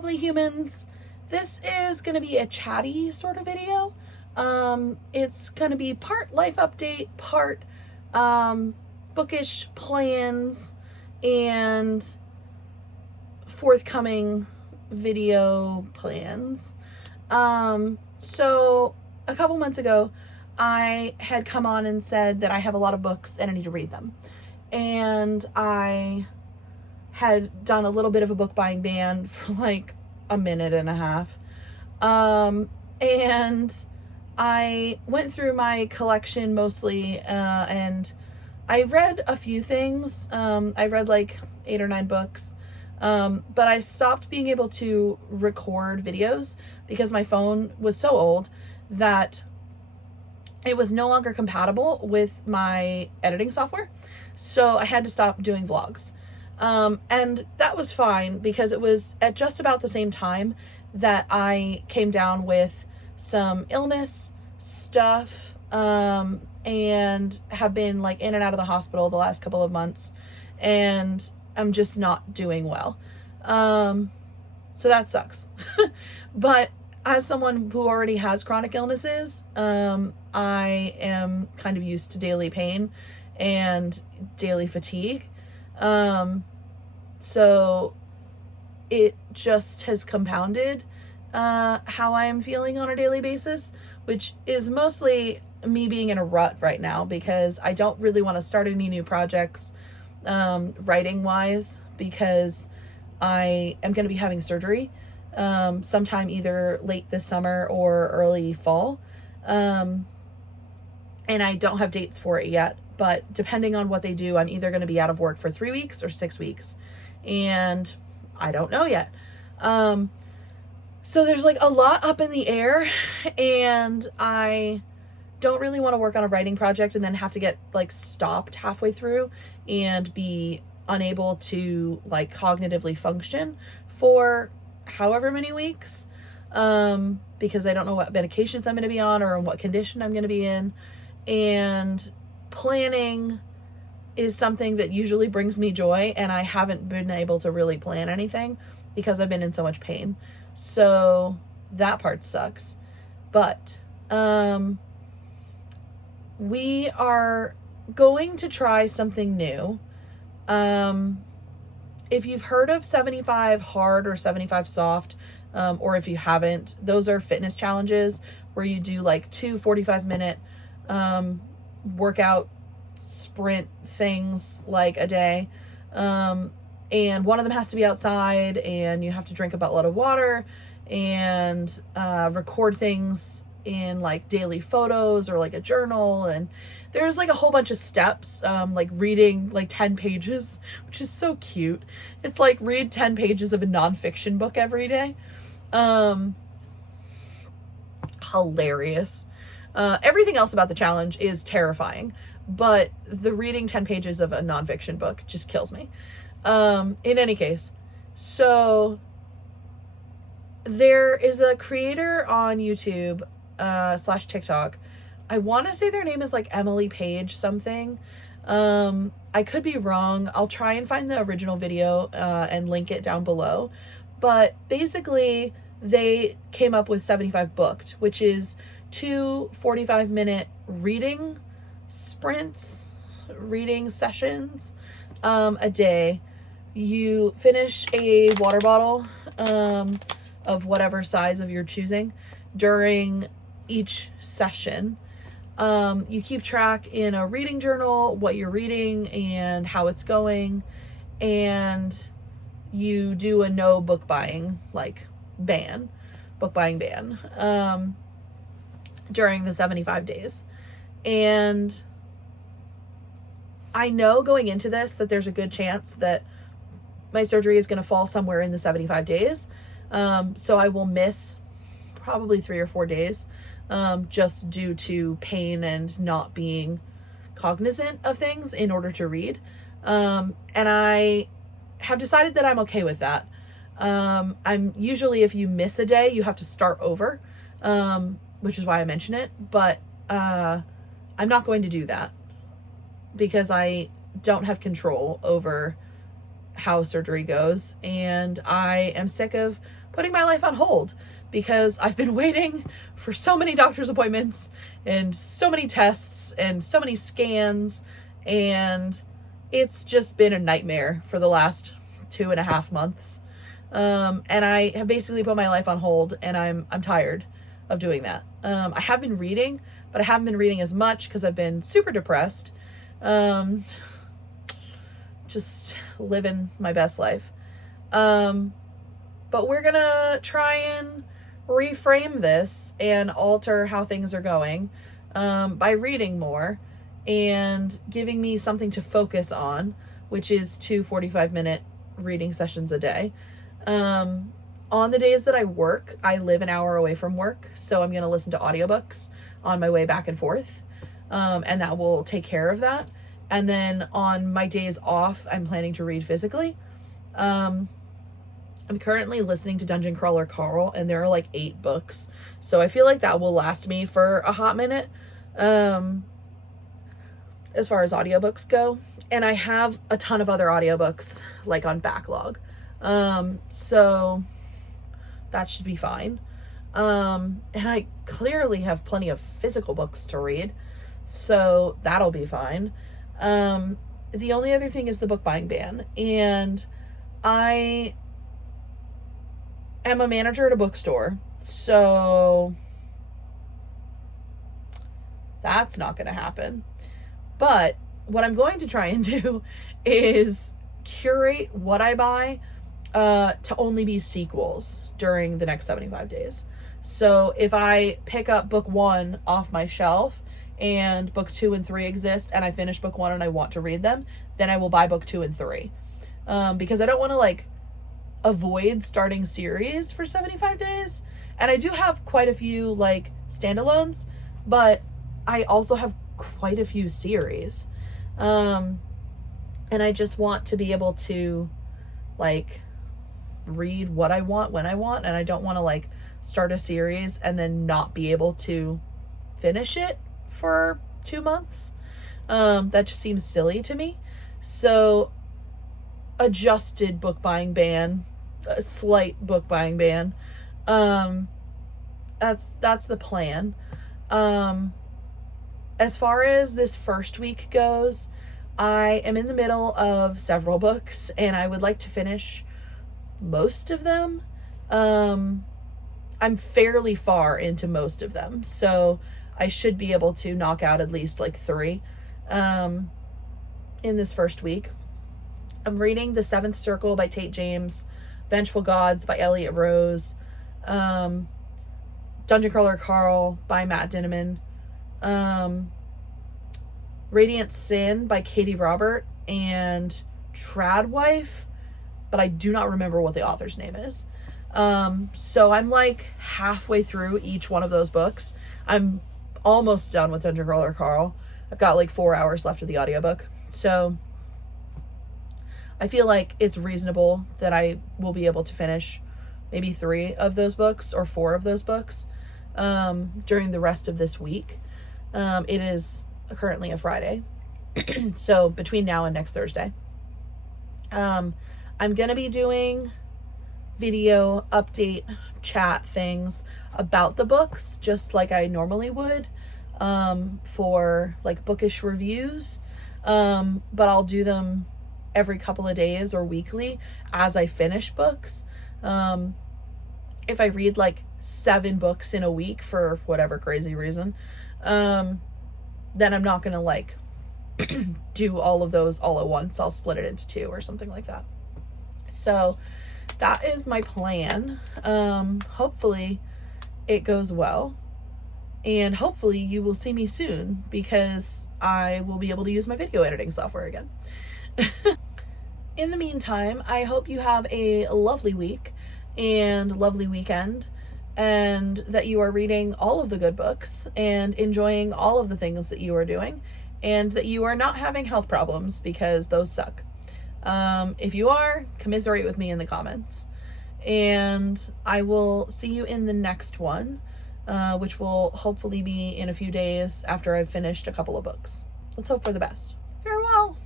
lovely humans. This is going to be a chatty sort of video. It's going to be part life update, part bookish plans, and forthcoming video plans. So a couple months ago, I had come on and said that I have a lot of books and I need to read them. And I had done a little bit of a book buying ban for like a minute and a half. And I went through my collection mostly, and I read a few things. I read like 8 or 9 books. But I stopped being able to record videos because my phone was so old that it was no longer compatible with my editing software. So I had to stop doing vlogs. And that was fine because it was at just about the same time that I came down with some illness stuff, and have been like in and out of the hospital the last couple of months, and I'm just not doing well. So that sucks. But as someone who already has chronic illnesses, I am kind of used to daily pain and daily fatigue. So it just has compounded how I am feeling on a daily basis, which is mostly me being in a rut right now because I don't really want to start any new projects writing wise, because I am going to be having surgery sometime either late this summer or early fall. And I don't have dates for it yet, but depending on what they do, I'm either going to be out of work for 3 weeks or 6 weeks, and I don't know yet. So there's like a lot up in the air, and I don't really want to work on a writing project and then have to get like stopped halfway through and be unable to like cognitively function for however many weeks, because I don't know what medications I'm going to be on or what condition I'm going to be in. And planning is something that usually brings me joy, and I haven't been able to really plan anything because I've been in so much pain. So that part sucks. But we are going to try something new. If you've heard of 75 hard or 75 soft, or if you haven't, those are fitness challenges where you do like 2 45-minute workout sprint things like a day. And one of them has to be outside, and you have to drink a buttload of water and record things in like daily photos or like a journal. And there's like a whole bunch of steps, like reading like 10 pages, which is so cute. It's like read 10 pages of a nonfiction book every day. Hilarious. Everything else about the challenge is terrifying, but the reading 10 pages of a nonfiction book just kills me. In any case, so there is a creator on YouTube / TikTok. I want to say their name is like Emily Page something. I could be wrong. I'll try and find the original video and link it down below. But basically, they came up with 75 booked, which is 2 45-minute reading sprints, reading sessions a day. You finish a water bottle of whatever size of your choosing during each session. You keep track in a reading journal what you're reading and how it's going, and you do a no book buying ban during the 75 days. And I know going into this that there's a good chance that my surgery is going to fall somewhere in the 75 days. So I will miss probably 3 or 4 days, just due to pain and not being cognizant of things in order to read. And I have decided that I'm okay with that. I'm usually, if you miss a day, you have to start over, which is why I mention it. But I'm not going to do that because I don't have control over how surgery goes, and I am sick of putting my life on hold because I've been waiting for so many doctor's appointments and so many tests and so many scans, and it's just been a nightmare for the last 2.5 months. And I have basically put my life on hold, and I'm tired of doing that. I have been reading, but I haven't been reading as much because I've been super depressed. Just living my best life. But we're gonna try and reframe this and alter how things are going by reading more and giving me something to focus on, which is 2 45-minute reading sessions a day. On the days that I work, I live an hour away from work, so I'm going to listen to audiobooks on my way back and forth, and that will take care of that. And then on my days off, I'm planning to read physically. I'm currently listening to Dungeon Crawler Carl, and there are like 8 books, so I feel like that will last me for a hot minute, as far as audiobooks go. And I have a ton of other audiobooks like on backlog, so that should be fine. And I clearly have plenty of physical books to read, so that'll be fine. The only other thing is the book buying ban, and I am a manager at a bookstore, so that's not going to happen. But what I'm going to try and do is curate what I buy to only be sequels during the next 75 days. So if I pick up book 1 off my shelf and book 2 and 3 exist, and I finish book 1 and I want to read them, then I will buy book 2 and 3. Because I don't want to like avoid starting series for 75 days. And I do have quite a few like standalones, but I also have quite a few series. And I just want to be able to like read what I want when I want, and I don't want to like start a series and then not be able to finish it for 2 months. That just seems silly to me. So adjusted book buying ban, a slight book buying ban. That's the plan. As far as this first week goes, I am in the middle of several books, and I would like to finish most of them. I'm fairly far into most of them, so I should be able to knock out at least like 3 in this first week. I'm reading The Seventh Circle by Tate James, Vengeful Gods by Elliot Rose, Dungeon Crawler Carl by Matt Dinneman, Radiant Sin by Katie Robert, and Tradwife, but I do not remember what the author's name is. So I'm like halfway through each one of those books. I'm almost done with Dungeon Crawler Carl. I've got like 4 hours left of the audiobook. So I feel like it's reasonable that I will be able to finish maybe 3 of those books or 4 of those books during the rest of this week. It is currently a Friday, so between now and next Thursday. I'm gonna be doing video update chat things about the books just like I normally would for like Bookish reviews, but I'll do them every couple of days or weekly as I finish books. If I read like 7 books in a week for whatever crazy reason, then I'm not gonna like do all of those all at once. I'll split it into 2 or something like that. So that is my plan. Hopefully it goes well, and hopefully you will see me soon because I will be able to use my video editing software again. In the meantime, I hope you have a lovely week and lovely weekend, and that you are reading all of the good books and enjoying all of the things that you are doing, and that you are not having health problems because those suck. If you are, commiserate with me in the comments, and I will see you in the next one, which will hopefully be in a few days after I've finished a couple of books. Let's hope for the best. Farewell.